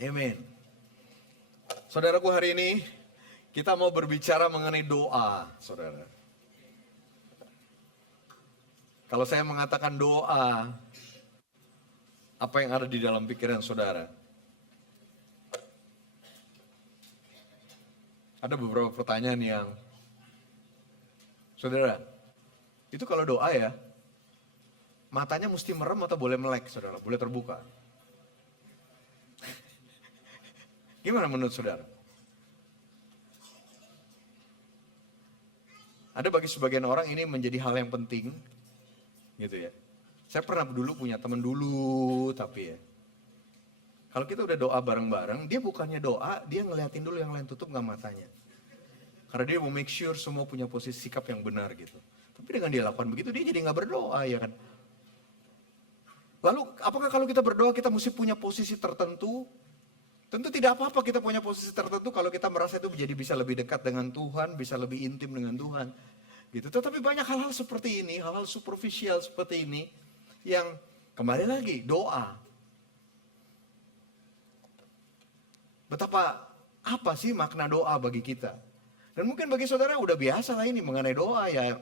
Amin. Saudaraku, hari ini kita mau berbicara mengenai doa, saudara. Kalau saya mengatakan doa, apa yang ada di dalam pikiran saudara? Ada beberapa pertanyaan yang, saudara, itu kalau doa ya, matanya mesti merem atau boleh melek, saudara? Boleh terbuka. Gimana menurut saudara? Ada bagi sebagian orang ini menjadi hal yang penting, gitu ya. Saya pernah dulu punya teman dulu, tapi ya. Kalau kita udah doa bareng-bareng, dia bukannya doa, dia ngeliatin dulu yang lain, tutup nggak matanya. Karena dia mau make sure semua punya posisi sikap yang benar gitu. Tapi dengan dia lakukan begitu, dia jadi nggak berdoa, ya kan. Lalu apakah kalau kita berdoa kita mesti punya posisi tertentu? Tentu tidak apa-apa kita punya posisi tertentu kalau kita merasa itu menjadi bisa lebih dekat dengan Tuhan, bisa lebih intim dengan Tuhan. Gitu. Tetapi banyak hal-hal seperti ini, hal-hal superficial seperti ini yang kembali lagi doa. Betapa apa sih makna doa bagi kita? Dan mungkin bagi saudara udah biasa lah ini mengenai doa ya.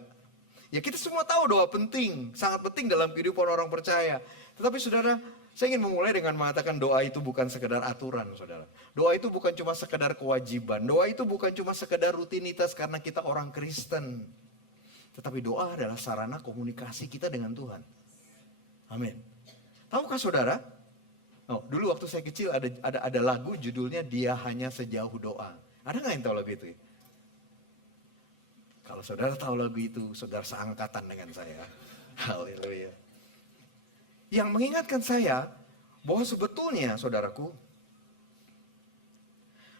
Ya kita semua tahu doa penting, sangat penting dalam kehidupan orang percaya. Tetapi saudara, saya ingin memulai dengan mengatakan doa itu bukan sekedar aturan, saudara. Doa itu bukan cuma sekedar kewajiban. Doa itu bukan cuma sekedar rutinitas karena kita orang Kristen. Tetapi doa adalah sarana komunikasi kita dengan Tuhan. Amin. Tahukah saudara? Oh, dulu waktu saya kecil ada lagu judulnya Dia Hanya Sejauh Doa. Ada nggak yang tahu lagu itu? Kalau saudara tahu lagu itu, saudara seangkatan dengan saya. Haleluya. Yang mengingatkan saya bahwa sebetulnya saudaraku,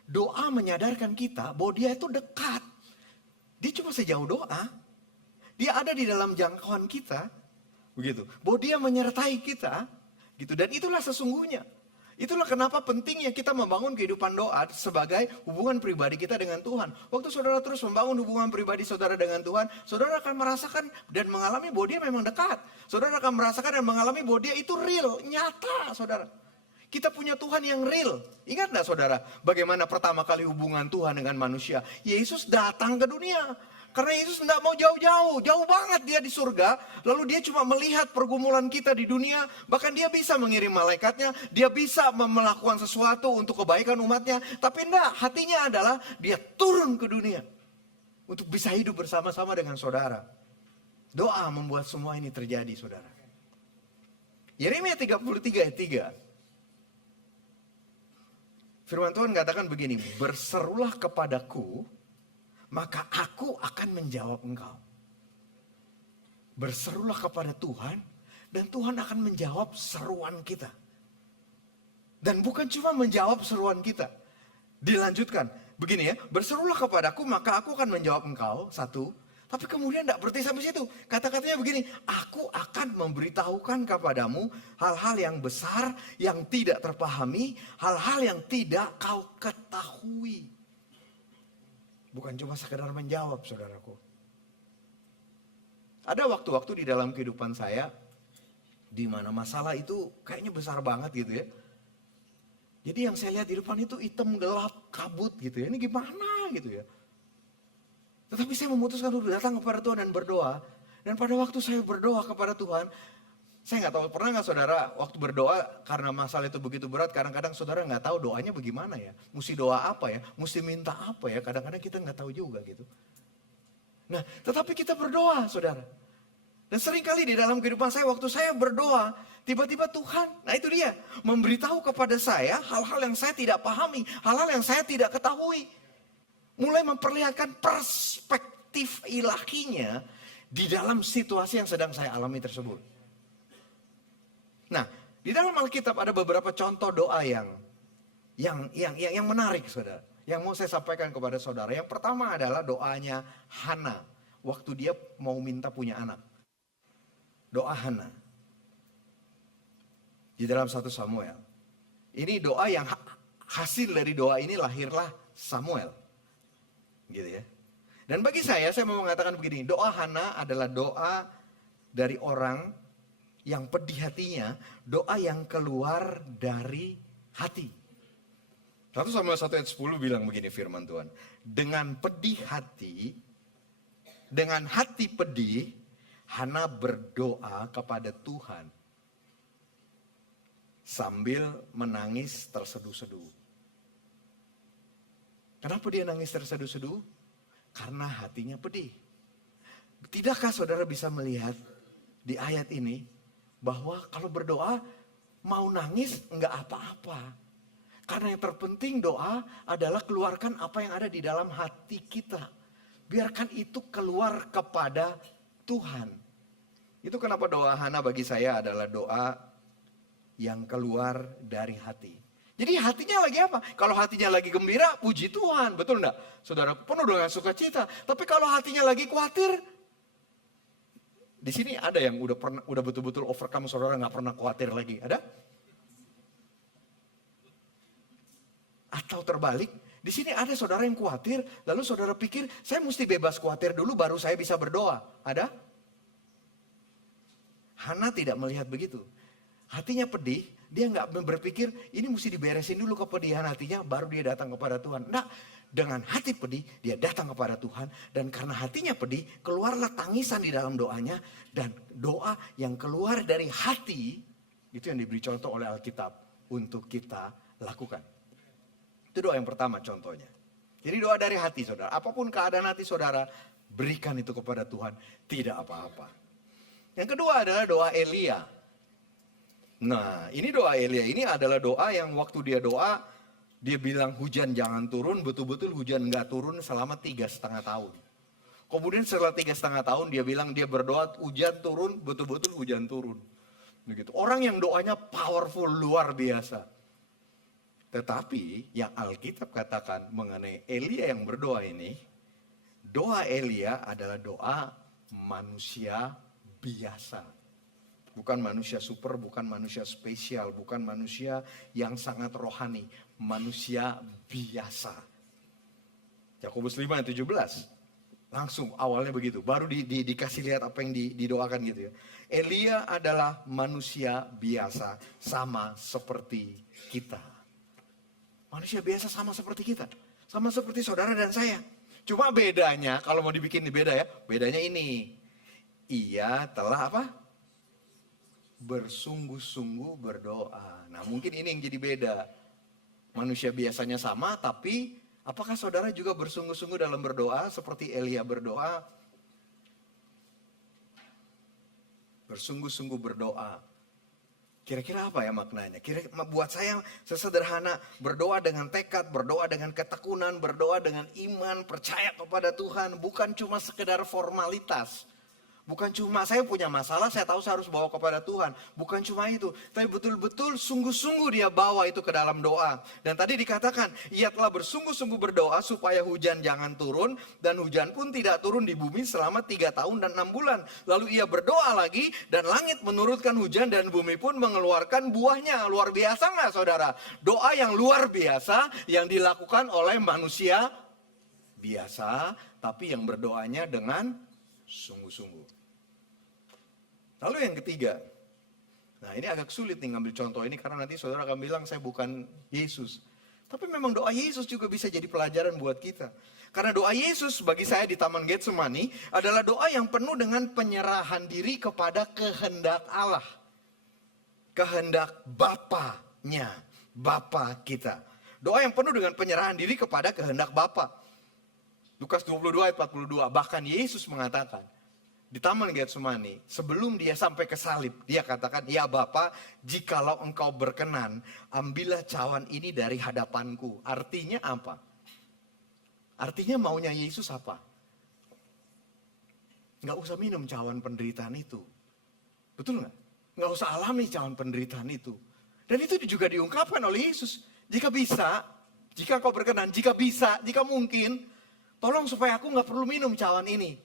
doa menyadarkan kita bahwa dia itu dekat. Dia cuma sejauh doa. Dia ada di dalam jangkauan kita. Begitu. Bahwa dia menyertai kita. Gitu. Dan itulah sesungguhnya. Itulah kenapa pentingnya kita membangun kehidupan doa sebagai hubungan pribadi kita dengan Tuhan. Waktu saudara terus membangun hubungan pribadi saudara dengan Tuhan, saudara akan merasakan dan mengalami bahwa dia memang dekat. Saudara akan merasakan dan mengalami bahwa dia itu real, nyata saudara. Kita punya Tuhan yang real. Ingat gak saudara bagaimana pertama kali hubungan Tuhan dengan manusia? Yesus datang ke dunia. Karena Yesus tidak mau jauh-jauh, jauh banget dia di surga. Lalu dia cuma melihat pergumulan kita di dunia. Bahkan dia bisa mengirim malaikatnya, dia bisa melakukan sesuatu untuk kebaikan umatnya. Tapi enggak, hatinya adalah dia turun ke dunia. Untuk bisa hidup bersama-sama dengan saudara. Doa membuat semua ini terjadi saudara. Yeremia 33 ayat 3. Firman Tuhan katakan begini, berserulah kepadaku, maka aku akan menjawab engkau. Berserulah kepada Tuhan, dan Tuhan akan menjawab seruan kita. Dan bukan cuma menjawab seruan kita. Dilanjutkan, begini ya, berserulah kepadaku, maka aku akan menjawab engkau, satu. Tapi kemudian tidak berhenti sampai situ. Kata-katanya begini, aku akan memberitahukan kepadamu hal-hal yang besar, yang tidak terpahami, hal-hal yang tidak kau ketahui. Bukan cuma sekedar menjawab, saudaraku. Ada waktu-waktu di dalam kehidupan saya, di mana masalah itu kayaknya besar banget gitu ya. Jadi yang saya lihat di depan itu hitam, gelap, kabut gitu ya. Ini gimana gitu ya. Tetapi saya memutuskan untuk datang kepada Tuhan dan berdoa. Dan pada waktu saya berdoa kepada Tuhan, saya nggak tahu, pernah nggak saudara waktu berdoa karena masalah itu begitu berat, kadang-kadang saudara nggak tahu doanya bagaimana ya, mesti doa apa ya, mesti minta apa ya, kadang-kadang kita nggak tahu juga gitu. Nah, tetapi kita berdoa saudara. Dan seringkali di dalam kehidupan saya waktu saya berdoa, tiba-tiba Tuhan, nah itu dia, memberitahu kepada saya hal-hal yang saya tidak pahami, hal-hal yang saya tidak ketahui. Mulai memperlihatkan perspektif ilahinya di dalam situasi yang sedang saya alami tersebut. Nah, di dalam Alkitab ada beberapa contoh doa yang menarik, saudara. Yang mau saya sampaikan kepada saudara. Yang pertama adalah doanya Hana, waktu dia mau minta punya anak. Doa Hana. Di dalam 1 Samuel. Ini doa yang hasil dari doa ini lahirlah Samuel. Gitu ya. Dan bagi saya mau mengatakan begini, doa Hana adalah doa dari orang yang pedih hatinya, doa yang keluar dari hati. 1 Samuel 1 ayat 10 bilang begini firman Tuhan. Dengan hati pedih, Hana berdoa kepada Tuhan. Sambil menangis terseduh-seduh. Kenapa dia nangis terseduh-seduh? Karena hatinya pedih. Tidakkah saudara bisa melihat di ayat ini bahwa kalau berdoa mau nangis enggak apa-apa. Karena yang terpenting doa adalah keluarkan apa yang ada di dalam hati kita. Biarkan itu keluar kepada Tuhan. Itu kenapa doa Hana bagi saya adalah doa yang keluar dari hati. Jadi hatinya lagi apa? Kalau hatinya lagi gembira, puji Tuhan. Betul enggak? Saudara penuh dengan sukacita. Tapi kalau hatinya lagi khawatir, di sini ada yang udah betul-betul overcome, saudara nggak pernah khawatir lagi. Ada? Atau terbalik, di sini ada saudara yang khawatir, lalu saudara pikir, saya mesti bebas khawatir dulu baru saya bisa berdoa. Ada? Hana tidak melihat begitu. Hatinya pedih, dia nggak berpikir ini mesti diberesin dulu kepedihan hatinya, baru dia datang kepada Tuhan. Nggak, dengan hati pedih dia datang kepada Tuhan, dan karena hatinya pedih keluarlah tangisan di dalam doanya, dan doa yang keluar dari hati itu yang diberi contoh oleh Alkitab untuk kita lakukan. Itu doa yang pertama contohnya. Jadi doa dari hati saudara, apapun keadaan hati saudara, berikan itu kepada Tuhan, tidak apa-apa. Yang kedua adalah doa Elia. Nah, ini doa Elia ini adalah doa yang waktu dia doa, dia bilang hujan jangan turun, betul-betul hujan nggak turun selama 3,5 tahun. Kemudian setelah 3,5 tahun dia bilang dia berdoa hujan turun, betul-betul hujan turun. Begitu. Orang yang doanya powerful, luar biasa. Tetapi yang Alkitab katakan mengenai Elia yang berdoa ini, doa Elia adalah doa manusia biasa. Bukan manusia super, bukan manusia spesial, bukan manusia yang sangat rohani. Manusia biasa. Yakobus 5 ayat 17. Langsung awalnya begitu. Baru dikasih lihat apa yang didoakan gitu ya. Elia adalah manusia biasa sama seperti kita. Manusia biasa sama seperti kita. Sama seperti saudara dan saya. Cuma bedanya, kalau mau dibikin beda ya. Bedanya ini. Ia telah apa? Bersungguh-sungguh berdoa. Nah mungkin ini yang jadi beda. Manusia biasanya sama, tapi apakah saudara juga bersungguh-sungguh dalam berdoa seperti Elia berdoa? Bersungguh-sungguh berdoa. Kira-kira apa ya maknanya? Buat saya sesederhana, berdoa dengan tekad, berdoa dengan ketekunan, berdoa dengan iman, percaya kepada Tuhan. Bukan cuma sekedar formalitas. Bukan cuma saya punya masalah, saya tahu saya harus bawa kepada Tuhan. Bukan cuma itu, tapi betul-betul sungguh-sungguh dia bawa itu ke dalam doa. Dan tadi dikatakan, ia telah bersungguh-sungguh berdoa supaya hujan jangan turun. Dan hujan pun tidak turun di bumi selama 3 tahun dan 6 bulan. Lalu ia berdoa lagi, dan langit menurunkan hujan dan bumi pun mengeluarkan buahnya. Luar biasa nggak saudara? Doa yang luar biasa yang dilakukan oleh manusia biasa, tapi yang berdoanya dengan sungguh-sungguh. Lalu yang ketiga, nah ini agak sulit nih ngambil contoh ini karena nanti saudara akan bilang saya bukan Yesus. Tapi memang doa Yesus juga bisa jadi pelajaran buat kita. Karena doa Yesus bagi saya di Taman Getsemani adalah doa yang penuh dengan penyerahan diri kepada kehendak Allah. Kehendak Bapanya, Bapa kita. Doa yang penuh dengan penyerahan diri kepada kehendak Bapa. Lukas 22 ayat 42, bahkan Yesus mengatakan, di Taman Getsemani, sebelum dia sampai ke salib, dia katakan, ya Bapa, jikalau engkau berkenan, ambillah cawan ini dari hadapanku. Artinya apa? Artinya maunya Yesus apa? Nggak usah minum cawan penderitaan itu. Betul nggak? Nggak usah alami cawan penderitaan itu. Dan itu juga diungkapkan oleh Yesus. Jika bisa, jika engkau berkenan, jika bisa, jika mungkin, tolong supaya aku nggak perlu minum cawan ini.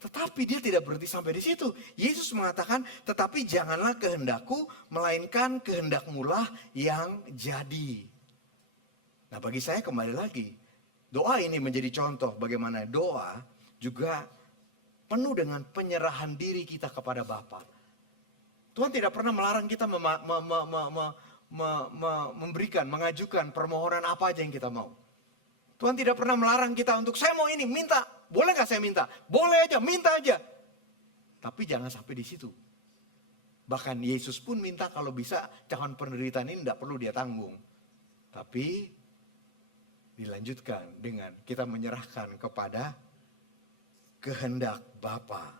Tetapi dia tidak berhenti sampai di situ. Yesus mengatakan, tetapi janganlah kehendakku, melainkan kehendakmulah yang jadi. Nah bagi saya kembali lagi, doa ini menjadi contoh bagaimana doa juga penuh dengan penyerahan diri kita kepada Bapa. Tuhan tidak pernah melarang kita mengajukan permohonan apa aja yang kita mau. Tuhan tidak pernah melarang kita untuk, saya mau ini, minta. Boleh gak saya minta? Boleh aja, minta aja. Tapi jangan sampai di situ. Bahkan Yesus pun minta kalau bisa cahaya penderitaan ini tidak perlu dia tanggung. Tapi dilanjutkan dengan kita menyerahkan kepada kehendak Bapa.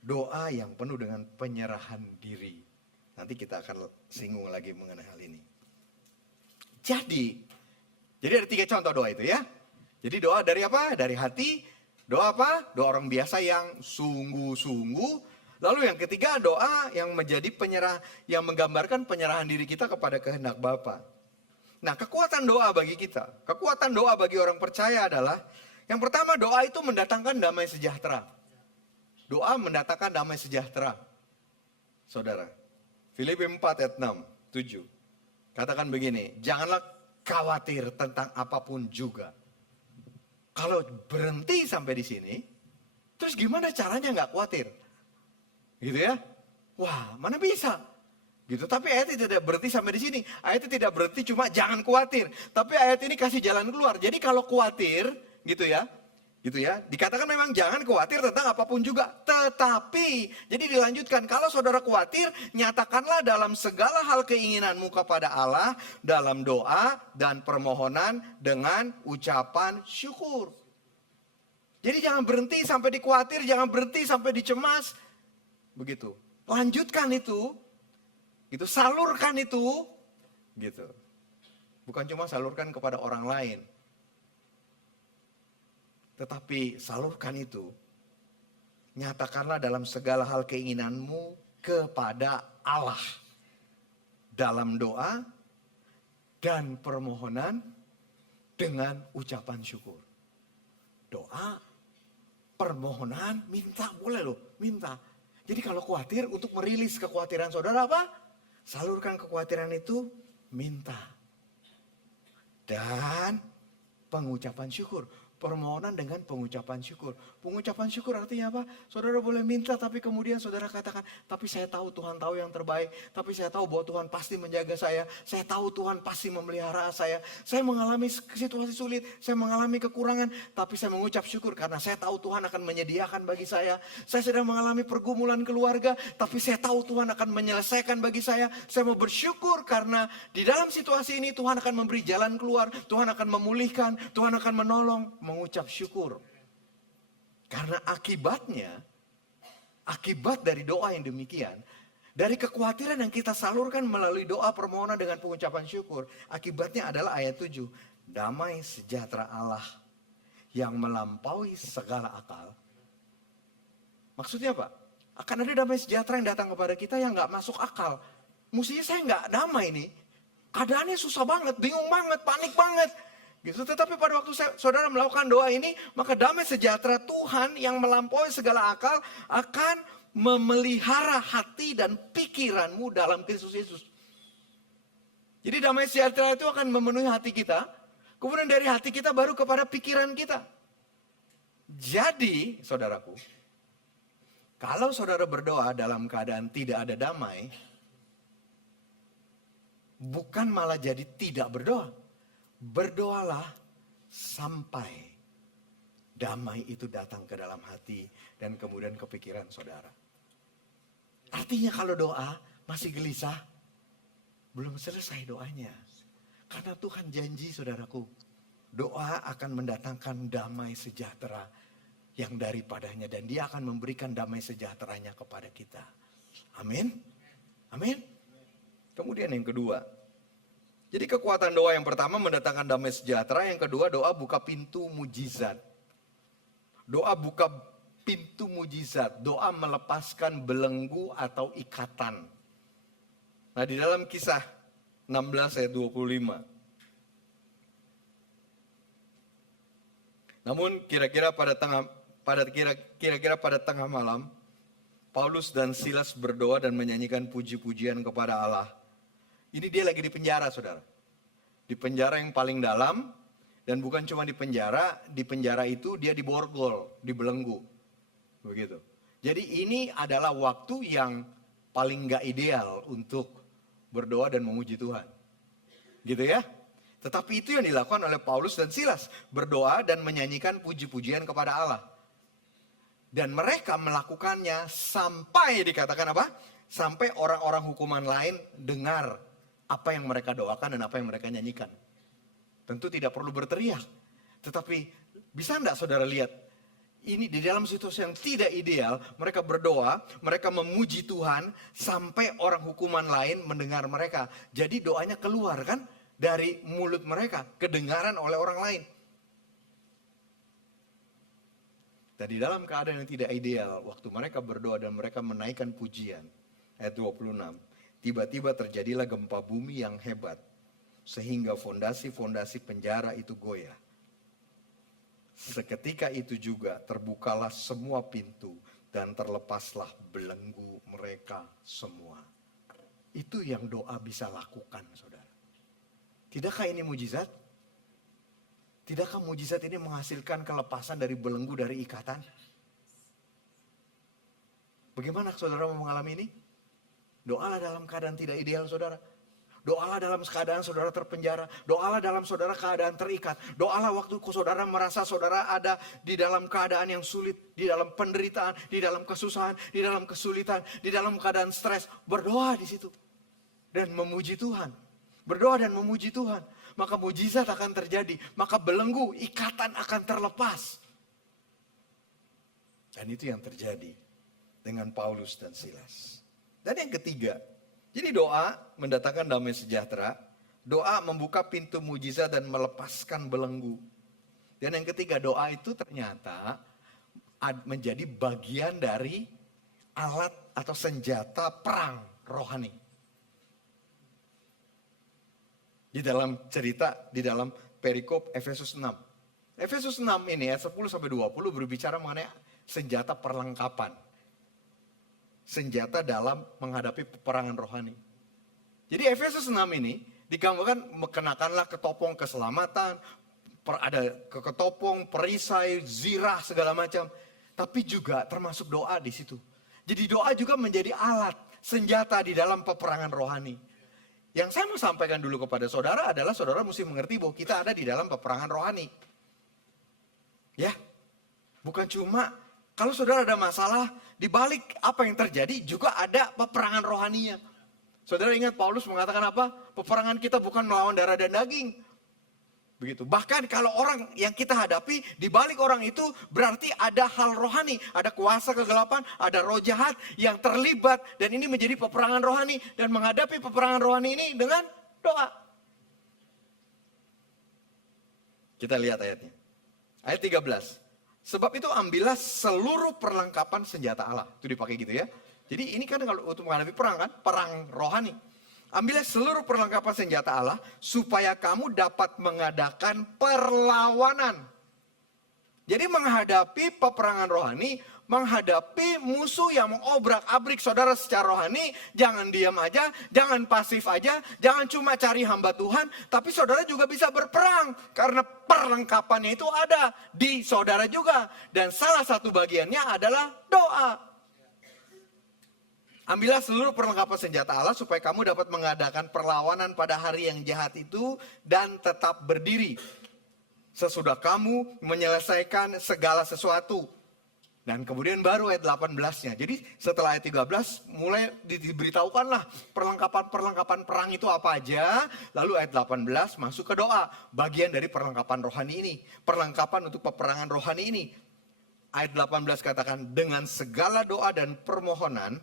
Doa yang penuh dengan penyerahan diri. Nanti kita akan singgung lagi mengenai hal ini. Jadi ada 3 contoh doa itu ya. Jadi doa dari apa? Dari hati. Doa apa? Doa orang biasa yang sungguh-sungguh. Lalu yang ketiga doa yang menjadi yang menggambarkan penyerahan diri kita kepada kehendak Bapa. Nah, kekuatan doa bagi kita, kekuatan doa bagi orang percaya adalah yang pertama, doa itu mendatangkan damai sejahtera. Doa mendatangkan damai sejahtera. Saudara, Filipi 4 ayat 6, 7. Katakan begini, janganlah khawatir tentang apapun juga. Kalau berhenti sampai di sini, terus gimana caranya nggak khawatir? Gitu ya? Wah, mana bisa? Gitu. Tapi ayatnya tidak berhenti sampai di sini. Ayatnya tidak berhenti cuma jangan khawatir. Tapi ayat ini kasih jalan keluar. Jadi kalau khawatir, gitu ya, dikatakan memang jangan khawatir tentang apapun juga. Tetapi, jadi dilanjutkan, kalau saudara khawatir, nyatakanlah dalam segala hal keinginanmu kepada Allah, dalam doa dan permohonan dengan ucapan syukur. Jadi jangan berhenti sampai dikhawatir, jangan berhenti sampai dicemas. Begitu. Lanjutkan itu, gitu, salurkan itu, gitu. Bukan cuma salurkan kepada orang lain. Tetapi salurkan itu, nyatakanlah dalam segala hal keinginanmu kepada Allah. Dalam doa dan permohonan dengan ucapan syukur. Doa, permohonan, minta, boleh loh, minta. Jadi kalau khawatir, untuk merilis kekhawatiran saudara apa? Salurkan kekhawatiran itu, minta. Dan pengucapan syukur. Permohonan dengan pengucapan syukur. Pengucapan syukur artinya apa? Saudara boleh minta tapi kemudian saudara katakan, tapi saya tahu Tuhan tahu yang terbaik. Tapi saya tahu bahwa Tuhan pasti menjaga saya. Saya tahu Tuhan pasti memelihara saya. Saya mengalami situasi sulit, saya mengalami kekurangan. Tapi saya mengucap syukur karena saya tahu Tuhan akan menyediakan bagi saya. Saya sedang mengalami pergumulan keluarga, tapi saya tahu Tuhan akan menyelesaikan bagi saya. Saya mau bersyukur karena di dalam situasi ini Tuhan akan memberi jalan keluar. Tuhan akan memulihkan, Tuhan akan menolong. Mengucap syukur. Karena akibat dari doa yang demikian, dari kekhawatiran yang kita salurkan melalui doa permohonan dengan pengucapan syukur, akibatnya adalah ayat 7. Damai sejahtera Allah yang melampaui segala akal. Maksudnya apa? Akan ada damai sejahtera yang datang kepada kita yang gak masuk akal. Mestinya saya gak damai nih. Keadaannya susah banget, bingung banget, panik banget. Gitu. Tetapi pada waktu saudara melakukan doa ini, maka damai sejahtera Tuhan yang melampaui segala akal akan memelihara hati dan pikiranmu dalam Kristus Yesus. Jadi damai sejahtera itu akan memenuhi hati kita, kemudian dari hati kita baru kepada pikiran kita. Jadi, saudaraku, kalau saudara berdoa dalam keadaan tidak ada damai, bukan malah jadi tidak berdoa. Berdoalah sampai damai itu datang ke dalam hati dan kemudian ke pikiran saudara. Artinya kalau doa masih gelisah, belum selesai doanya. Karena Tuhan janji saudaraku, doa akan mendatangkan damai sejahtera yang daripadanya. Dan dia akan memberikan damai sejahteranya kepada kita. Amin. Amin. Kemudian yang kedua, jadi kekuatan doa yang pertama mendatangkan damai sejahtera. Yang kedua, doa buka pintu mujizat. Doa buka pintu mujizat. Doa melepaskan belenggu atau ikatan. Nah, di dalam Kisah 16 ayat 25. Namun kira-kira pada tengah malam, Paulus dan Silas berdoa dan menyanyikan puji-pujian kepada Allah. Ini dia lagi di penjara, saudara. Di penjara yang paling dalam. Dan bukan cuma di penjara itu dia diborgol, dibelenggu. Begitu. Jadi ini adalah waktu yang paling gak ideal untuk berdoa dan memuji Tuhan. Gitu ya. Tetapi itu yang dilakukan oleh Paulus dan Silas. Berdoa dan menyanyikan puji-pujian kepada Allah. Dan mereka melakukannya sampai dikatakan apa? Sampai orang-orang hukuman lain dengar apa yang mereka doakan dan apa yang mereka nyanyikan. Tentu tidak perlu berteriak. Tetapi bisa enggak saudara lihat? Ini di dalam situasi yang tidak ideal, mereka berdoa, mereka memuji Tuhan sampai orang hukuman lain mendengar mereka. Jadi doanya keluar kan dari mulut mereka, kedengaran oleh orang lain. Dan di dalam keadaan yang tidak ideal, waktu mereka berdoa dan mereka menaikkan pujian, ayat 26, tiba-tiba terjadilah gempa bumi yang hebat, sehingga fondasi-fondasi penjara itu goyah. Seketika itu juga terbukalah semua pintu dan terlepaslah belenggu mereka semua. Itu yang doa bisa lakukan, saudara. Tidakkah ini mujizat? Tidakkah mujizat ini menghasilkan kelepasan dari belenggu, dari ikatan? Bagaimana saudara mau mengalami ini? Doalah dalam keadaan tidak ideal, saudara. Doalah dalam keadaan saudara terpenjara. Doalah dalam saudara keadaan terikat. Doalah waktu saudara merasa saudara ada di dalam keadaan yang sulit. Di dalam penderitaan, di dalam kesusahan, di dalam kesulitan, di dalam keadaan stres. Berdoa di situ. Dan memuji Tuhan. Berdoa dan memuji Tuhan. Maka mujizat akan terjadi. Maka belenggu, ikatan akan terlepas. Dan itu yang terjadi dengan Paulus dan Silas. Dan yang ketiga, jadi doa mendatangkan damai sejahtera, doa membuka pintu mujizat dan melepaskan belenggu. Dan yang ketiga, doa itu ternyata menjadi bagian dari alat atau senjata perang rohani. Di dalam cerita, di dalam perikop Efesus 6. Efesus 6 ini ayat 10-20 berbicara mengenai senjata perlengkapan. Senjata dalam menghadapi peperangan rohani. Jadi Efesus 6 ini digambarkan mengenakanlah ketopong keselamatan, ada ketopong, perisai, zirah segala macam. Tapi juga termasuk doa di situ. Jadi doa juga menjadi alat, senjata di dalam peperangan rohani. Yang saya mau sampaikan dulu kepada saudara adalah saudara mesti mengerti bahwa kita ada di dalam peperangan rohani. Ya, bukan cuma kalau saudara ada masalah, di balik apa yang terjadi juga ada peperangan rohaninya. Saudara ingat Paulus mengatakan apa? Peperangan kita bukan melawan darah dan daging. Begitu. Bahkan kalau orang yang kita hadapi, di balik orang itu berarti ada hal rohani. Ada kuasa kegelapan, ada roh jahat yang terlibat. Dan ini menjadi peperangan rohani. Dan menghadapi peperangan rohani ini dengan doa. Kita lihat ayatnya. Ayat 13. Sebab itu ambillah seluruh perlengkapan senjata Allah. Itu dipakai gitu ya. Jadi ini kan kalau untuk menghadapi perang kan, perang rohani. Ambillah seluruh perlengkapan senjata Allah supaya kamu dapat mengadakan perlawanan. Jadi menghadapi peperangan rohani, menghadapi musuh yang mengobrak-abrik saudara secara rohani, jangan diam aja, jangan pasif aja, jangan cuma cari hamba Tuhan, tapi saudara juga bisa berperang. Karena perlengkapannya itu ada di saudara juga. Dan salah satu bagiannya adalah doa. Ambillah seluruh perlengkapan senjata Allah supaya kamu dapat mengadakan perlawanan pada hari yang jahat itu dan tetap berdiri. Sesudah kamu menyelesaikan segala sesuatu. Dan kemudian baru ayat 18-nya. Jadi setelah ayat 13 mulai diberitahukanlah perlengkapan-perlengkapan perang itu apa aja. Lalu ayat 18 masuk ke doa. Bagian dari perlengkapan rohani ini. Perlengkapan untuk peperangan rohani ini. Ayat 18 katakan dengan segala doa dan permohonan.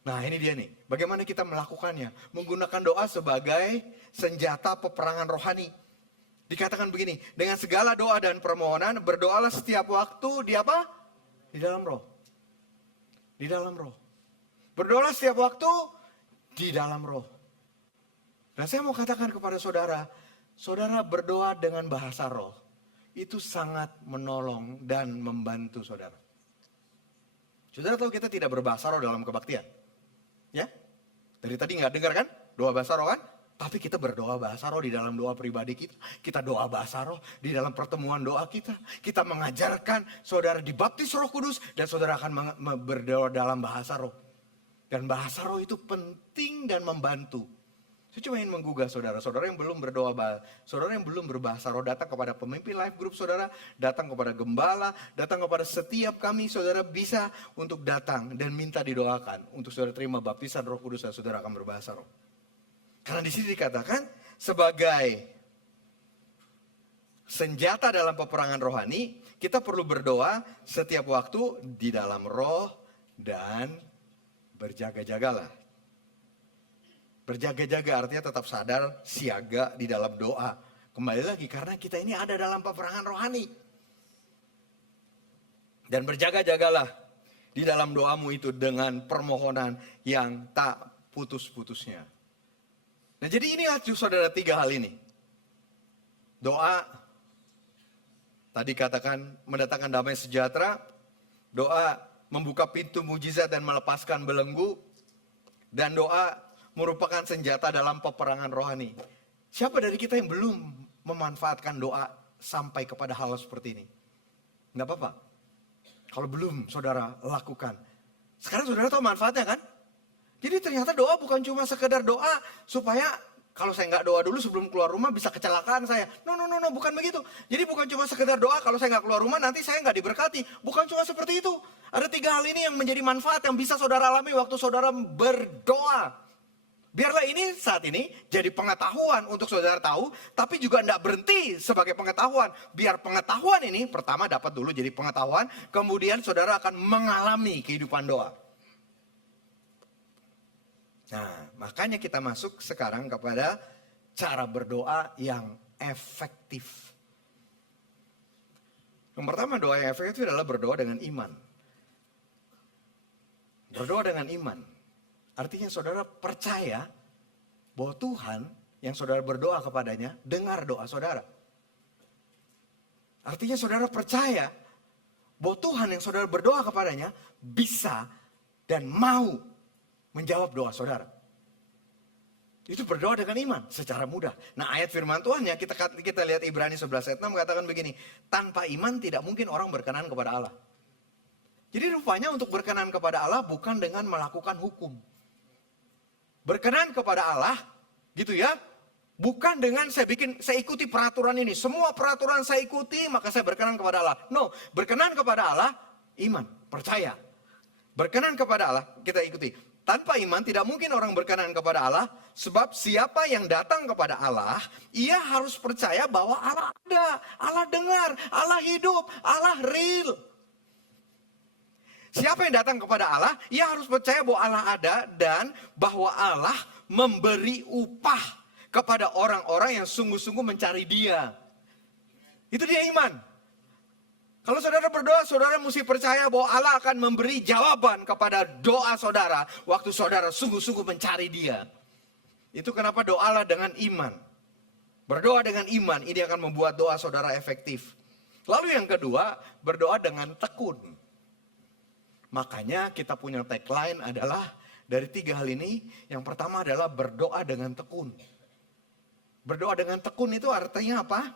Nah ini dia nih, bagaimana kita melakukannya? Menggunakan doa sebagai senjata peperangan rohani. Dikatakan begini, dengan segala doa dan permohonan, berdoalah setiap waktu di apa? Di dalam roh. Di dalam roh. Berdoalah setiap waktu di dalam roh. Dan saya mau katakan kepada saudara, saudara berdoa dengan bahasa roh. Itu sangat menolong dan membantu saudara. Saudara tahu kita tidak berbahasa roh dalam kebaktian. Ya, dari tadi nggak dengar kan, doa bahasa roh kan? Tapi kita berdoa bahasa roh di dalam doa pribadi kita. Kita doa bahasa roh di dalam pertemuan doa kita. Kita mengajarkan saudara dibaptis Roh Kudus dan saudara akan berdoa dalam bahasa roh. Dan bahasa roh itu penting dan membantu. Saya cuma ingin menggugah saudara-saudara yang belum berdoa, saudara yang belum berbahasa roh, datang kepada pemimpin life group saudara, datang kepada gembala, datang kepada setiap kami, saudara bisa untuk datang dan minta didoakan untuk saudara terima baptisan Roh Kudus dan saudara akan berbahasa roh. Karena di sini dikatakan sebagai senjata dalam peperangan rohani, kita perlu berdoa setiap waktu di dalam roh dan berjaga-jagalah. Berjaga-jaga artinya tetap sadar, siaga di dalam doa. Kembali lagi karena kita ini ada dalam peperangan rohani. Dan berjaga-jagalah di dalam doamu itu dengan permohonan yang tak putus-putusnya. Nah jadi inilah saudara 3 hal ini. Doa, tadi katakan mendatangkan damai sejahtera. Doa membuka pintu mujizat dan melepaskan belenggu. Dan doa merupakan senjata dalam peperangan rohani. Siapa dari kita yang belum memanfaatkan doa sampai kepada hal seperti ini? Enggak apa-apa. Kalau belum, saudara lakukan. Sekarang saudara tahu manfaatnya kan? Jadi ternyata doa bukan cuma sekedar doa supaya kalau saya nggak doa dulu sebelum keluar rumah bisa kecelakaan saya. No, bukan begitu. Jadi bukan cuma sekedar doa kalau saya nggak keluar rumah nanti saya nggak diberkati. Bukan cuma seperti itu. Ada 3 hal ini yang menjadi manfaat yang bisa saudara alami waktu saudara berdoa. Biarlah ini saat ini jadi pengetahuan untuk saudara tahu, tapi juga tidak berhenti sebagai pengetahuan. Biar pengetahuan ini pertama dapat dulu jadi pengetahuan, kemudian saudara akan mengalami kehidupan doa. Nah, makanya kita masuk sekarang kepada cara berdoa yang efektif. Yang pertama doa yang efektif adalah berdoa dengan iman. Berdoa dengan iman. Artinya saudara percaya bahwa Tuhan yang saudara berdoa kepadanya dengar doa saudara. Artinya saudara percaya bahwa Tuhan yang saudara berdoa kepadanya bisa dan mau menjawab doa saudara. Itu berdoa dengan iman secara mudah. Nah ayat firman Tuhannya kita lihat Ibrani 11 ayat 6 katakan begini. Tanpa iman tidak mungkin orang berkenan kepada Allah. Jadi rupanya untuk berkenan kepada Allah bukan dengan melakukan hukum. Berkenan kepada Allah, gitu ya. Bukan dengan saya ikuti peraturan ini. Semua peraturan saya ikuti, maka saya berkenan kepada Allah. No, berkenan kepada Allah, iman, percaya. Berkenan kepada Allah, kita ikuti. Tanpa iman tidak mungkin orang berkenan kepada Allah. Sebab siapa yang datang kepada Allah, ia harus percaya bahwa Allah ada. Allah dengar, Allah hidup, Allah real. Siapa yang datang kepada Allah, ia harus percaya bahwa Allah ada dan bahwa Allah memberi upah kepada orang-orang yang sungguh-sungguh mencari Dia. Itu dia iman. Kalau saudara berdoa, saudara mesti percaya bahwa Allah akan memberi jawaban kepada doa saudara waktu saudara sungguh-sungguh mencari Dia. Itu kenapa doalah dengan iman. Berdoa dengan iman, ini akan membuat doa saudara efektif. Lalu yang kedua, berdoa dengan tekun. Makanya kita punya tagline adalah dari 3 hal ini. Yang pertama adalah berdoa dengan tekun. Berdoa dengan tekun itu artinya apa?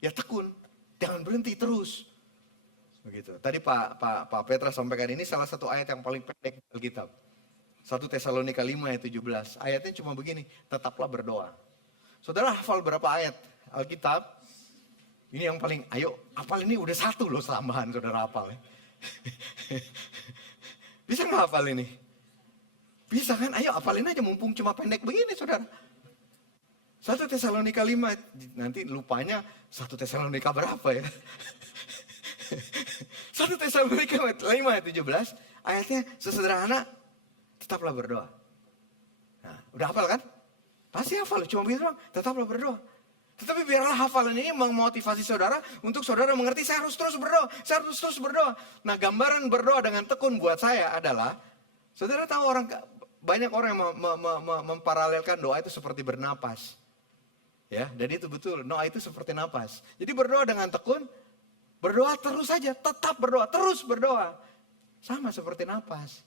Ya tekun, jangan berhenti terus. Begitu. Tadi Pak Petra sampaikan ini salah satu ayat yang paling pendek di Alkitab. 1 Tesalonika 5 ayat 17. Ayatnya cuma begini, tetaplah berdoa. Saudara hafal berapa ayat Alkitab? Ini yang paling, ayo hafal ini udah 1 loh tambahan saudara hafal. Bisa gak hafal ini? Bisa kan? Ayo hafalin aja mumpung cuma pendek begini saudara. 1 Tesalonika 5, nanti lupanya 1 Tesalonika berapa ya? 1 Tesalonika 5 ayat 17, ayatnya sesederhana, tetaplah berdoa. Nah, udah hafal kan? Pasti hafal, cuma begitu doang, tetaplah berdoa. Tetapi biarlah hafalan ini memotivasi saudara untuk saudara mengerti saya harus terus berdoa, saya harus terus berdoa. Nah gambaran berdoa dengan tekun buat saya adalah, saudara tahu banyak orang yang memparalelkan doa itu seperti bernapas. Ya, dan itu betul, doa itu seperti napas. Jadi berdoa dengan tekun, berdoa terus saja, tetap berdoa, terus berdoa. Sama seperti napas.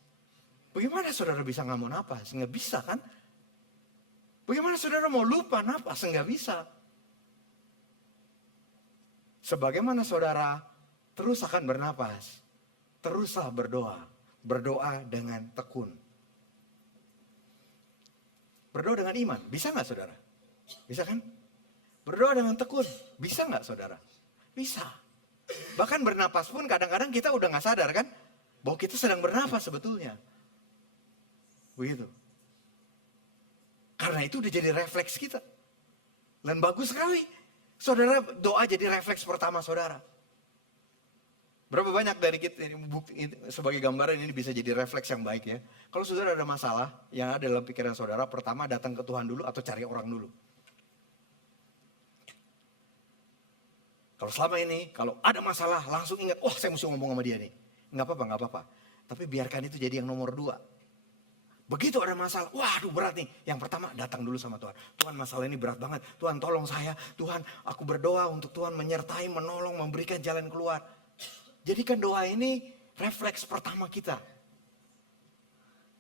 Bagaimana saudara bisa nggak mau napas? Nggak bisa kan? Bagaimana saudara mau lupa napas? Nggak bisa. Sebagaimana saudara terus akan bernapas, teruslah berdoa. Berdoa dengan tekun. Berdoa dengan iman, bisa nggak saudara? Bisa kan? Berdoa dengan tekun, bisa nggak saudara? Bisa. Bahkan bernapas pun kadang-kadang kita udah nggak sadar kan? Bahwa kita sedang bernapas sebetulnya. Begitu. Karena itu udah jadi refleks kita. Dan bagus sekali. Saudara, doa jadi refleks pertama saudara. Berapa banyak dari kita sebagai gambaran ini bisa jadi refleks yang baik ya. Kalau saudara ada masalah yang ada dalam pikiran saudara, pertama datang ke Tuhan dulu atau cari orang dulu. Kalau selama ini, kalau ada masalah langsung ingat, oh saya mesti ngomong sama dia nih. Nggak apa-apa. Tapi biarkan itu jadi yang nomor 2. Begitu ada masalah, waduh berat nih. Yang pertama datang dulu sama Tuhan. Tuhan masalah ini berat banget. Tuhan tolong saya. Tuhan aku berdoa untuk Tuhan menyertai, menolong, memberikan jalan keluar. Jadikan doa ini refleks pertama kita.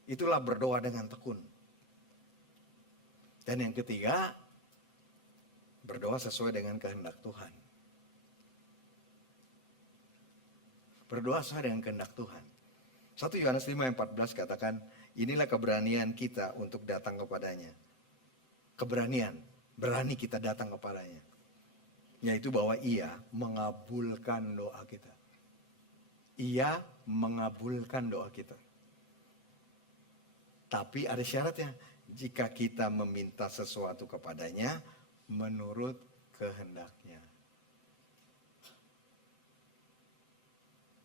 Itulah berdoa dengan tekun. Dan yang ketiga, berdoa sesuai dengan kehendak Tuhan. Berdoa sesuai dengan kehendak Tuhan. 1 Yohanes 5:14 katakan, inilah keberanian kita untuk datang kepadanya. Keberanian, berani kita datang kepadanya. Yaitu bahwa ia mengabulkan doa kita. Ia mengabulkan doa kita. Tapi ada syaratnya. Jika kita meminta sesuatu kepadanya menurut kehendaknya.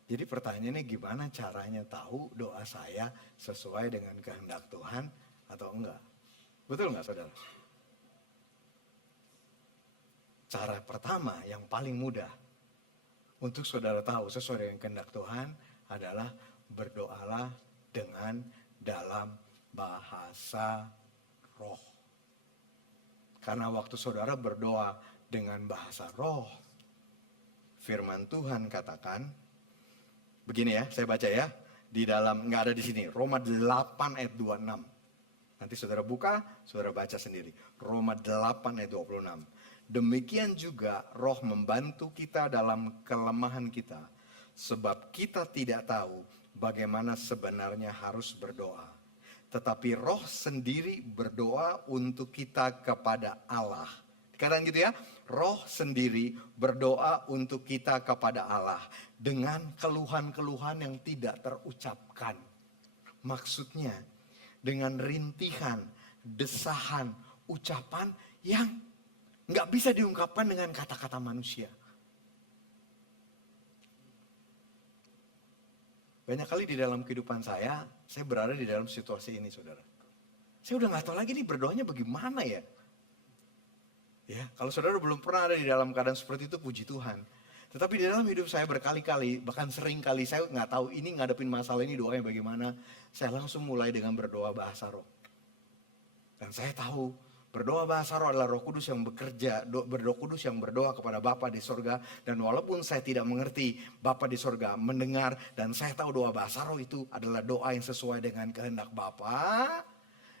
Jadi pertanyaannya gimana caranya tahu doa saya sesuai dengan kehendak Tuhan atau enggak? Betul enggak saudara? Cara pertama yang paling mudah untuk saudara tahu sesuai dengan kehendak Tuhan adalah berdoalah dengan dalam bahasa roh. Karena waktu saudara berdoa dengan bahasa roh, firman Tuhan katakan, begini ya, saya baca ya, di dalam, nggak ada di sini, Roma 8 ayat 26. Nanti saudara buka, saudara baca sendiri. Roma 8 ayat 26. Demikian juga roh membantu kita dalam kelemahan kita. Sebab kita tidak tahu bagaimana sebenarnya harus berdoa. Tetapi roh sendiri berdoa untuk kita kepada Allah. Dikatakan gitu ya, roh sendiri berdoa untuk kita kepada Allah. Dengan keluhan-keluhan yang tidak terucapkan. Maksudnya dengan rintihan, desahan, ucapan yang nggak bisa diungkapkan dengan kata-kata manusia. Banyak kali di dalam kehidupan saya berada di dalam situasi ini saudara. Saya udah gak tahu lagi nih berdoanya bagaimana ya. Ya, kalau saudara belum pernah ada di dalam keadaan seperti itu, puji Tuhan. Tetapi di dalam hidup saya berkali-kali, bahkan sering kali saya gak tahu ini ngadepin masalah ini doanya bagaimana. Saya langsung mulai dengan berdoa bahasa roh. Dan saya tahu berdoa bahasa roh adalah Roh Kudus yang bekerja, Roh Kudus yang berdoa kepada Bapa di sorga. Dan walaupun saya tidak mengerti, Bapa di sorga mendengar. Dan saya tahu doa bahasa roh itu adalah doa yang sesuai dengan kehendak Bapa.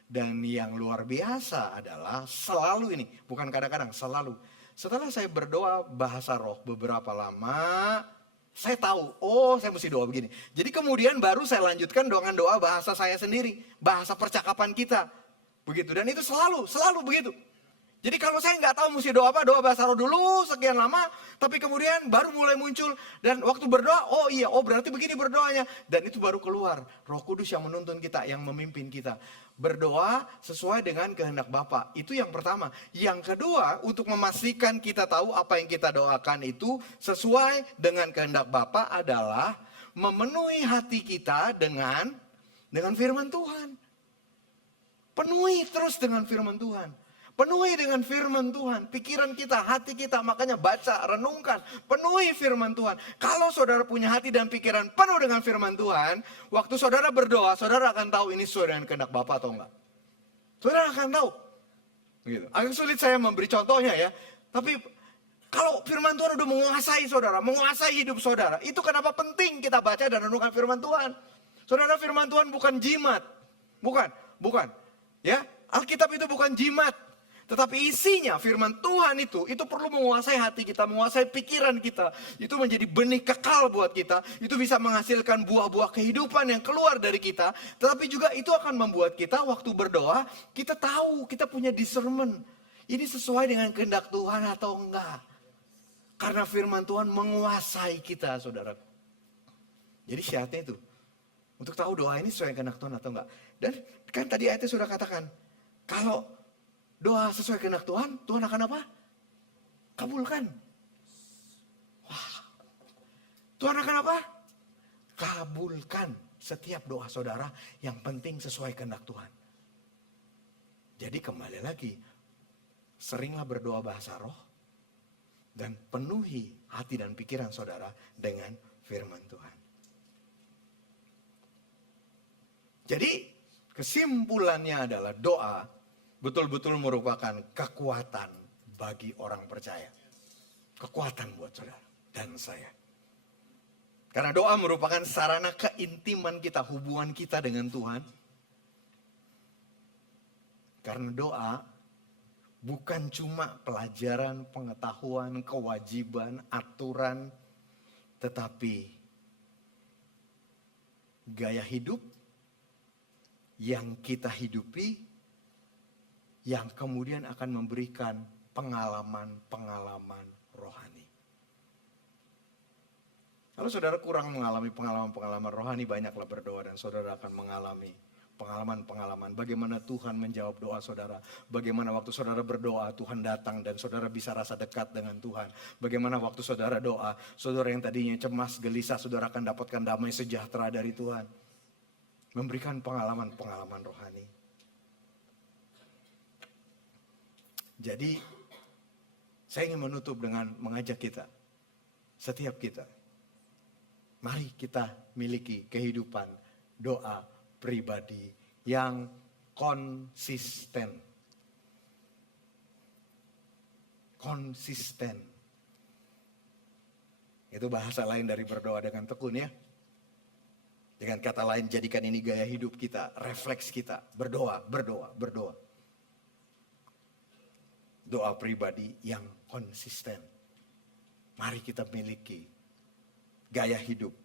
Dan yang luar biasa adalah selalu ini, bukan kadang-kadang, selalu. Setelah saya berdoa bahasa roh beberapa lama, saya tahu, oh saya mesti doa begini. Jadi kemudian baru saya lanjutkan dengan doa bahasa saya sendiri, bahasa percakapan kita. Begitu, dan itu selalu begitu. Jadi kalau saya nggak tahu mesti doa apa, doa bahasa roh dulu sekian lama, tapi kemudian baru mulai muncul. Dan waktu berdoa, oh iya, oh berarti begini berdoanya. Dan itu baru keluar, Roh Kudus yang menuntun kita, yang memimpin kita. Berdoa sesuai dengan kehendak Bapa, itu yang pertama. Yang kedua, untuk memastikan kita tahu apa yang kita doakan itu sesuai dengan kehendak Bapa adalah memenuhi hati kita dengan firman Tuhan. Penuhi terus dengan firman Tuhan. Penuhi dengan firman Tuhan. Pikiran kita, hati kita. Makanya baca, renungkan. Penuhi firman Tuhan. Kalau saudara punya hati dan pikiran penuh dengan firman Tuhan. Waktu saudara berdoa, saudara akan tahu ini sesuai dengan kehendak Bapa atau enggak. Saudara akan tahu. Begitu. Agak sulit saya memberi contohnya ya. Tapi kalau firman Tuhan udah menguasai saudara. Menguasai hidup saudara. Itu kenapa penting kita baca dan renungkan firman Tuhan. Saudara, firman Tuhan bukan jimat. Bukan. Ya, Alkitab itu bukan jimat. Tetapi isinya firman Tuhan itu perlu menguasai hati kita, menguasai pikiran kita. Itu menjadi benih kekal buat kita. Itu bisa menghasilkan buah-buah kehidupan yang keluar dari kita. Tetapi juga itu akan membuat kita waktu berdoa, kita tahu, kita punya discernment. Ini sesuai dengan kehendak Tuhan atau enggak. Karena firman Tuhan menguasai kita, saudara. Jadi syaratnya itu. Untuk tahu doa ini sesuai kehendak Tuhan atau enggak. Dan kan tadi ayatnya sudah katakan, kalau doa sesuai kehendak Tuhan, Tuhan akan apa? Kabulkan. Wah. Tuhan akan apa? Kabulkan setiap doa saudara, yang penting sesuai kehendak Tuhan. Jadi kembali lagi, seringlah berdoa bahasa roh, dan penuhi hati dan pikiran saudara dengan firman Tuhan. Jadi kesimpulannya adalah doa betul-betul merupakan kekuatan bagi orang percaya. Kekuatan buat saudara dan saya. Karena doa merupakan sarana keintiman kita, hubungan kita dengan Tuhan. Karena doa bukan cuma pelajaran, pengetahuan, kewajiban, aturan. Tetapi gaya hidup yang kita hidupi, yang kemudian akan memberikan pengalaman-pengalaman rohani. Kalau saudara kurang mengalami pengalaman-pengalaman rohani, banyaklah berdoa dan saudara akan mengalami pengalaman-pengalaman. Bagaimana Tuhan menjawab doa saudara. Bagaimana waktu saudara berdoa Tuhan datang dan saudara bisa rasa dekat dengan Tuhan. Bagaimana waktu saudara doa, saudara yang tadinya cemas, gelisah, saudara akan dapatkan damai sejahtera dari Tuhan. Memberikan pengalaman-pengalaman rohani. Jadi saya ingin menutup dengan mengajak kita, setiap kita, mari kita miliki kehidupan doa pribadi yang konsisten. Konsisten. Itu bahasa lain dari berdoa dengan tekun ya. Dengan kata lain, jadikan ini gaya hidup kita, refleks kita, berdoa. Doa pribadi yang konsisten. Mari kita miliki gaya hidup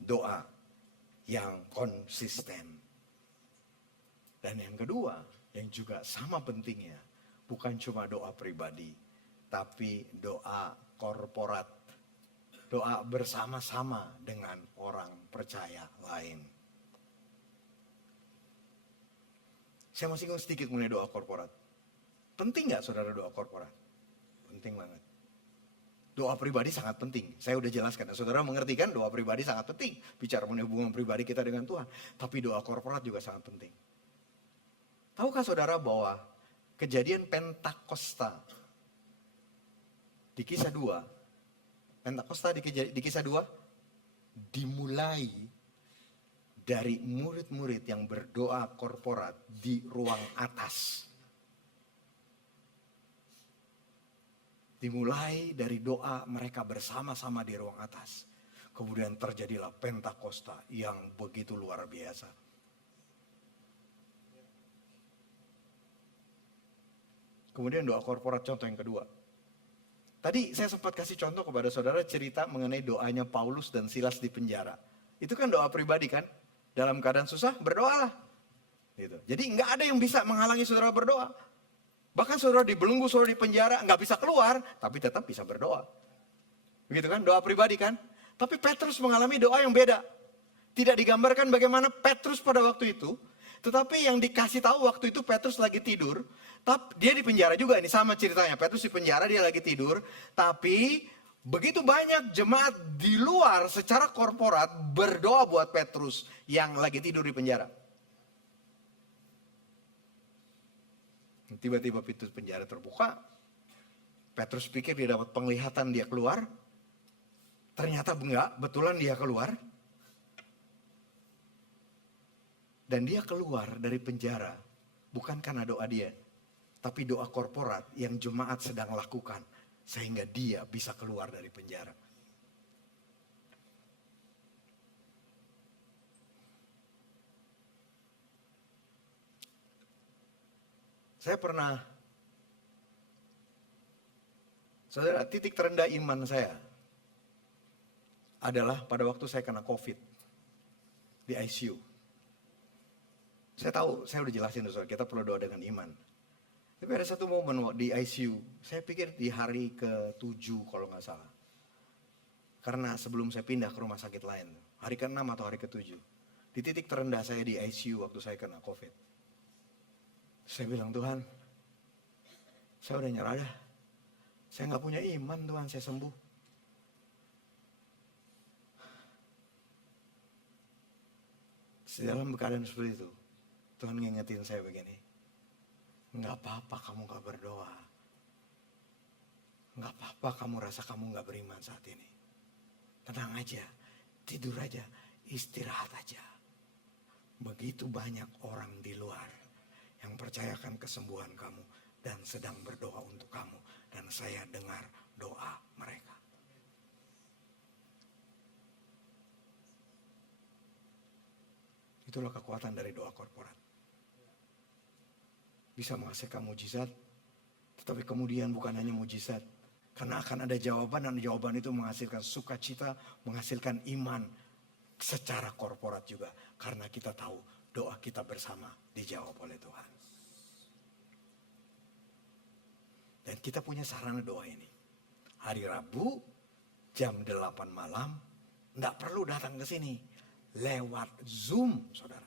doa yang konsisten. Dan yang kedua, yang juga sama pentingnya, bukan cuma doa pribadi, tapi doa korporat. Doa bersama-sama dengan orang percaya lain. Saya masih ingin sedikit mengenai doa korporat. Penting gak saudara doa korporat? Penting banget. Doa pribadi sangat penting. Saya udah jelaskan. Dan saudara mengerti kan doa pribadi sangat penting. Bicara mengenai hubungan pribadi kita dengan Tuhan. Tapi doa korporat juga sangat penting. Tahukah saudara bahwa kejadian Pentakosta di kisah 2. Pentakosta di kisah 2 dimulai dari murid-murid yang berdoa korporat di ruang atas. Dimulai dari doa mereka bersama-sama di ruang atas. Kemudian terjadilah Pentakosta yang begitu luar biasa. Kemudian doa korporat contoh yang kedua. Tadi saya sempat kasih contoh kepada saudara cerita mengenai doanya Paulus dan Silas di penjara. Itu kan doa pribadi kan? Dalam keadaan susah berdoalah. Gitu. Jadi nggak ada yang bisa menghalangi saudara berdoa. Bahkan saudara dibelenggu, saudara di penjara, nggak bisa keluar, tapi tetap bisa berdoa. Begitu kan, doa pribadi kan. Tapi Petrus mengalami doa yang beda. Tidak digambarkan bagaimana Petrus pada waktu itu, tetapi yang dikasih tahu waktu itu Petrus lagi tidur. Tapi dia di penjara juga, ini sama ceritanya. Petrus di penjara, dia lagi tidur. Tapi begitu banyak jemaat di luar secara korporat berdoa buat Petrus yang lagi tidur di penjara. Tiba-tiba pintu penjara terbuka. Petrus pikir dia dapat penglihatan, dia keluar. Ternyata enggak, betulan dia keluar. Dan dia keluar dari penjara bukan karena doa dia, tapi doa korporat yang jemaat sedang lakukan sehingga dia bisa keluar dari penjara. Saya pernah Saudara, titik terendah iman saya adalah pada waktu saya kena COVID di ICU. Saya tahu, saya udah jelasin saudara, kita perlu doa dengan iman. Tapi ada satu momen di ICU, saya pikir di hari ke-7 kalau nggak salah. Karena sebelum saya pindah ke rumah sakit lain, hari ke-6 atau hari ke-7. Di titik terendah saya di ICU waktu saya kena COVID. Saya bilang, Tuhan, saya udah nyerah dah. Saya nggak punya iman Tuhan, saya sembuh. Dalam keadaan seperti itu, Tuhan ngingetin saya begini. Nggak apa-apa kamu nggak berdoa. Nggak apa-apa kamu rasa kamu nggak beriman saat ini. Tenang aja, tidur aja, istirahat aja. Begitu banyak orang di luar yang percayakan kesembuhan kamu dan sedang berdoa untuk kamu. Dan saya dengar doa mereka. Itulah kekuatan dari doa korporat. Bisa menghasilkan mujizat, tetapi kemudian bukan hanya mujizat. Karena akan ada jawaban dan jawaban itu menghasilkan sukacita, menghasilkan iman secara korporat juga. Karena kita tahu doa kita bersama dijawab oleh Tuhan. Dan kita punya sarana doa ini. Hari Rabu jam 8 malam, enggak perlu datang ke sini. Lewat Zoom, saudara.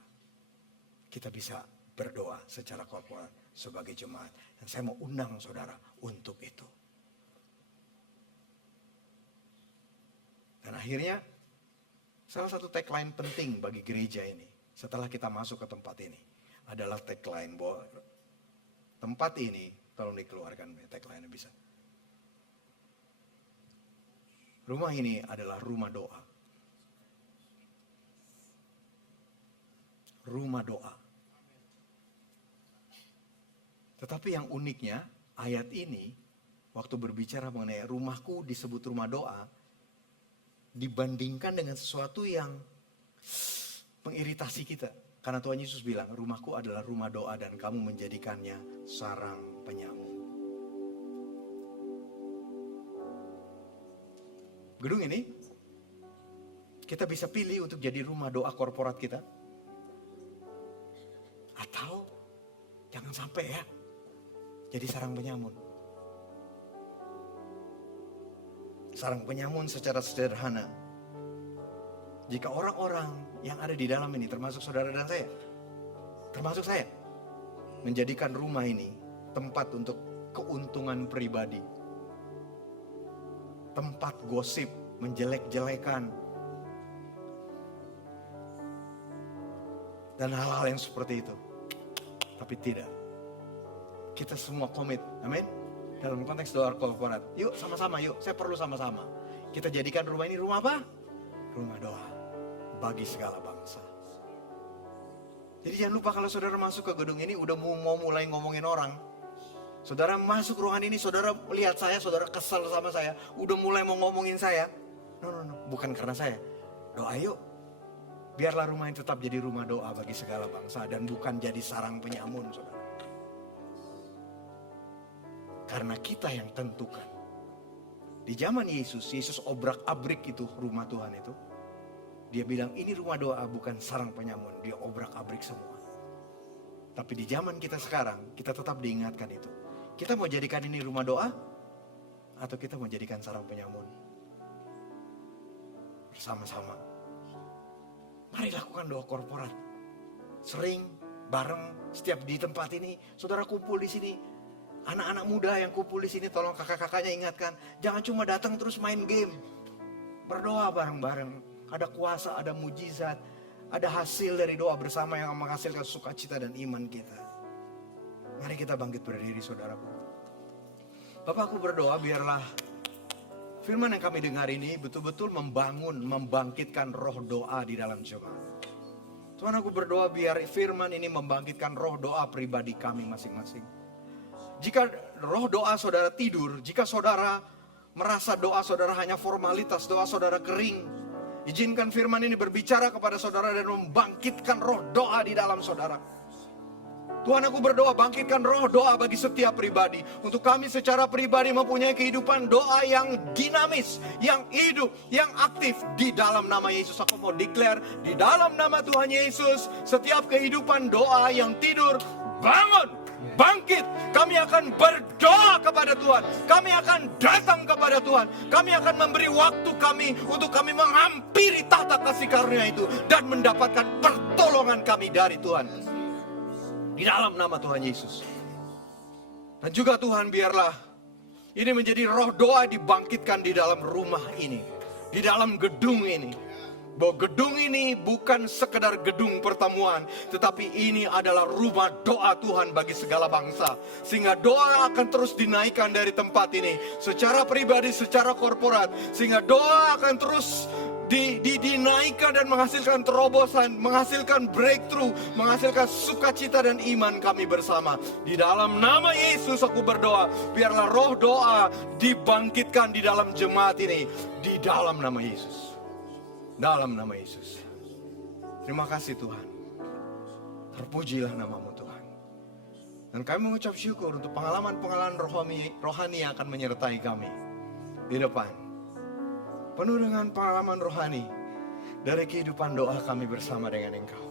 Kita bisa berdoa secara korporat sebagai jemaat. Dan saya mau undang saudara untuk itu. Dan akhirnya, salah satu tagline penting bagi gereja ini, setelah kita masuk ke tempat ini, adalah tagline bahwa tempat ini, tolong dikeluarkan tagline bisa. Rumah ini adalah rumah doa. Rumah doa. Tetapi yang uniknya, ayat ini, waktu berbicara mengenai rumahku disebut rumah doa, dibandingkan dengan sesuatu yang mengiritasi kita. Karena Tuhan Yesus bilang, rumahku adalah rumah doa dan kamu menjadikannya sarang penyamun. Gedung ini, kita bisa pilih untuk jadi rumah doa korporat kita. Atau, jangan sampai ya, jadi sarang penyamun. Sarang penyamun secara sederhana. Jika orang-orang yang ada di dalam ini, termasuk saudara dan saya, termasuk saya, menjadikan rumah ini tempat untuk keuntungan pribadi, tempat gosip, menjelek-jelekan, dan hal-hal yang seperti itu. Tapi tidak. Kita semua komit, amin. Dalam konteks doa korporat, yuk sama-sama, yuk, saya perlu sama-sama. Kita jadikan rumah ini rumah apa? Rumah doa bagi segala bangsa. Jadi jangan lupa kalau saudara masuk ke gedung ini udah mau mulai ngomongin orang. Saudara masuk ruangan ini, saudara lihat saya, saudara kesel sama saya, udah mulai mau ngomongin saya. No, bukan karena saya. Doa yuk. Biarlah rumah ini tetap jadi rumah doa bagi segala bangsa dan bukan jadi sarang penyamun, saudara. Karena kita yang tentukan. Di zaman Yesus obrak-abrik itu rumah Tuhan itu. Dia bilang ini rumah doa bukan sarang penyamun. Dia obrak-abrik semua. Tapi di zaman kita sekarang, kita tetap diingatkan itu. Kita mau jadikan ini rumah doa, atau kita mau jadikan sarang penyamun? Bersama-sama. Mari lakukan doa korporat. Sering, bareng, setiap di tempat ini. Saudara kumpul di sini. Anak-anak muda yang kumpul di sini, tolong kakak-kakaknya ingatkan. Jangan cuma datang terus main game. Berdoa bareng-bareng. Ada kuasa, ada mujizat. Ada hasil dari doa bersama yang menghasilkan sukacita dan iman kita. Mari kita bangkit berdiri, saudaraku. Bapakku berdoa biarlah firman yang kami dengar ini betul-betul membangun, membangkitkan roh doa di dalam jemaat. Tuhan, aku berdoa biar firman ini membangkitkan roh doa pribadi kami masing-masing. Jika roh doa saudara tidur, jika saudara merasa doa saudara hanya formalitas, doa saudara kering, izinkan firman ini berbicara kepada saudara dan membangkitkan roh doa di dalam saudara. Tuhan, aku berdoa bangkitkan roh doa bagi setiap pribadi. Untuk kami secara pribadi mempunyai kehidupan doa yang dinamis, yang hidup, yang aktif. Di dalam nama Yesus aku mau declare, di dalam nama Tuhan Yesus, setiap kehidupan doa yang tidur, bangun, bangkit. Kami akan berdoa kepada Tuhan. Kami akan datang kepada Tuhan. Kami akan memberi waktu kami untuk kami menghampiri tahta kasih karunia itu dan mendapatkan pertolongan kami dari Tuhan. Di dalam nama Tuhan Yesus. Dan juga Tuhan, biarlah ini menjadi roh doa dibangkitkan di dalam rumah ini, di dalam gedung ini. Bahwa gedung ini bukan sekedar gedung pertemuan, tetapi ini adalah rumah doa Tuhan bagi segala bangsa. Sehingga doa akan terus dinaikkan dari tempat ini, secara pribadi, secara korporat. Sehingga doa akan terus dinaikkan dan menghasilkan terobosan, menghasilkan breakthrough, menghasilkan sukacita dan iman kami bersama. Di dalam nama Yesus aku berdoa, biarlah roh doa dibangkitkan di dalam jemaat ini. Di dalam nama Yesus. Dalam nama Yesus. Terima kasih Tuhan. Terpujilah namamu Tuhan. Dan kami mengucap syukur untuk pengalaman-pengalaman rohani yang akan menyertai kami di depan. Penuh dengan pengalaman rohani dari kehidupan doa kami bersama dengan Engkau.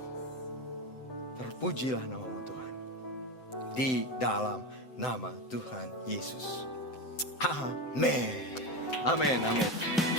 Terpujilah namamu Tuhan. Di dalam nama Tuhan Yesus. Amin. Amin. Amin.